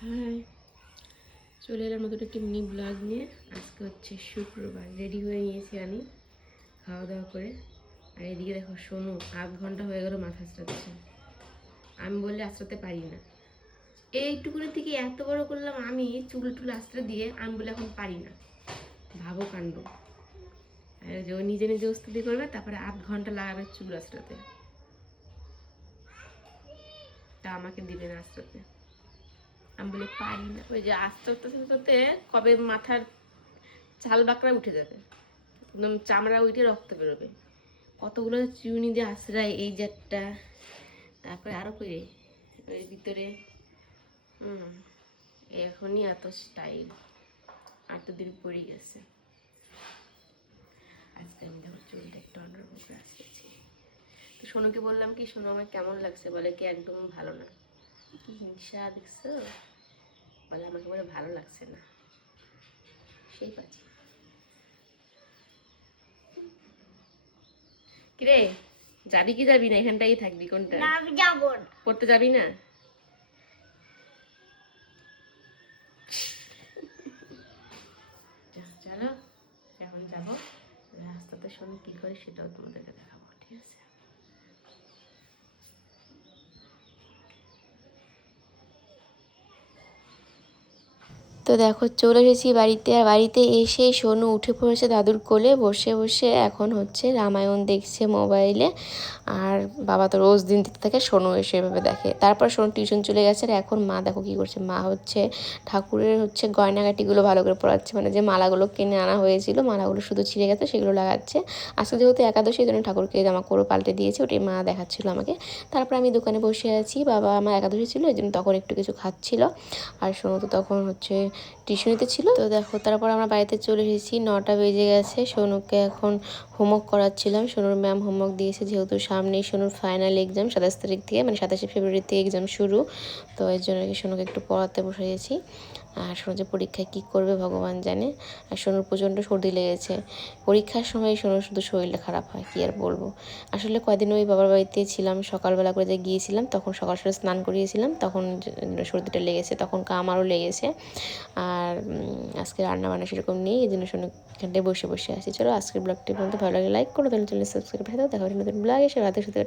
High, চলে এলাম নতুন একটি মিনি ব্লগ নিয়ে। আজকে হচ্ছে শুক্রবার। রেডি হয়ে নিয়েছি আমি খাওয়া দাওয়া করে। আর এদিকে দেখো সোনু 8 ঘন্টা হয়ে গেল মাথা আঁচড়াচ্ছে। আমি বললে আঁচড়াতে পারি না। এইটুকুনের থেকে এত বড় করলাম আমি চুল টুল আঁচড়ে দিয়ে, আমি বলে এখন পারি না। ভাবো কাণ্ড। আর যে ও নিজে নিজে উস্তুদি করবে, তারপরে 8 ঘন্টা লাগাবে চুল আঁচড়াতে, তা আমাকে দিবে না আঁচড়াতে। আমি বলে পারি না। ওই যে আস্তে আস্তে আস্তে কবে মাথার চাল বাঁকড়া উঠে যাবে, একদম চামড়া উঠে রক্ত বেরোবে। কতগুলো চিউনি দিয়ে আশ্রয় এই যে একটা, তারপরে আরো করে ওই ভিতরে এখনই এত স্টাইল, আর তো দিন পড়ে গেছে। আজকে আমি দেখো চুলটা একটু অন্যরকম করে আসতেছি। তো সোনুকে বললাম কি, সোনু আমার কেমন লাগছে, বলে কি একদম ভালো না। কি হিংসা দেখছো, বলে আমাকে বলে ভালো লাগছে না। সেই পাচ্ছি কিরে, যাবি কি যাবি না? এখানটাই থাকবি? কোনটা? আমি যাব না। পড়তে যাবি না? চলো এখন যাবো, রাস্তাতে শোনো কি করে সেটাও তোমাদেরকে দেখাবো, ঠিক আছে? তো দেখো চলে এসেছি বাড়িতে। আর বাড়িতে এসে সোনু উঠে পড়েছে দাদুর কোলে, বসে বসে এখন হচ্ছে রামায়ণ দেখছে মোবাইলে। আর বাবা তো রোজ দিন দিতে থাকে, সোনু এসে এভাবে দেখে। তারপর সোনু টিউশন চলে গেছে। আর এখন মা দেখো কী করছে, মা হচ্ছে ঠাকুরের হচ্ছে গয়নাগাটিগুলো ভালো করে পরাচ্ছে, মানে যে মালাগুলো কিনে আনা হয়েছিল, মালাগুলো শুধু ছিঁড়ে গেছে, সেগুলো লাগাচ্ছে। আজকে যেহেতু একাদশী, এই জন্য ঠাকুরকে জামা কাপড় পাল্টে দিয়েছে, ওটাই মা দেখাচ্ছিল আমাকে। তারপর আমি দোকানে বসে আছি, বাবা আমার একাদশী ছিল, এই জন্য তখন একটু কিছু খাচ্ছিল। আর সোনু তো তখন হচ্ছে টিউশনিতে ছিল। তো দেখো তারপর আমরা বাড়িতে চলে এসেছি, 9টা বেজে গেছে। সোনুকে এখন হোমওয়ার্ক করাচ্ছিলাম। সোনুর ম্যাম হোমওয়ার্ক দিয়েছে, যেহেতু সামনেই সোনুর ফাইনাল এক্সাম 27 তারিখ থেকে, মানে 27শে ফেব্রুয়ারিতে এক্সাম শুরু। তো এর জন্য সোনুকে একটু পড়াতে বসিয়েছি। আর সোনু যে পরীক্ষায় কী করবে ভগবান জানে। আর সোনুর প্রচণ্ড সর্দি লেগেছে। পরীক্ষার সময় সোনুর শুধু শরীরটা খারাপ হয়, কী আর বলবো। আসলে কয়দিন ওই বাবার বাড়িতে ছিলাম, সকালবেলা করে যে গিয়েছিলাম, তখন সকাল সকাল স্নান করিয়েছিলাম, তখন সর্দিটা লেগেছে, তখন আমারও লেগেছে। আর আজকে রান্নাবান্না সেরকম নেই, এই জন্য শুনে এখানটায় বসে বসে আসি। চলো আজকের ব্লগটি বলতে ভালো লাগে লাইক করো, তাহলে চ্যানেল সাবস্ক্রাইব করে দাও। দেখা হবে নতুন ব্লগে, সে রাতের সাথে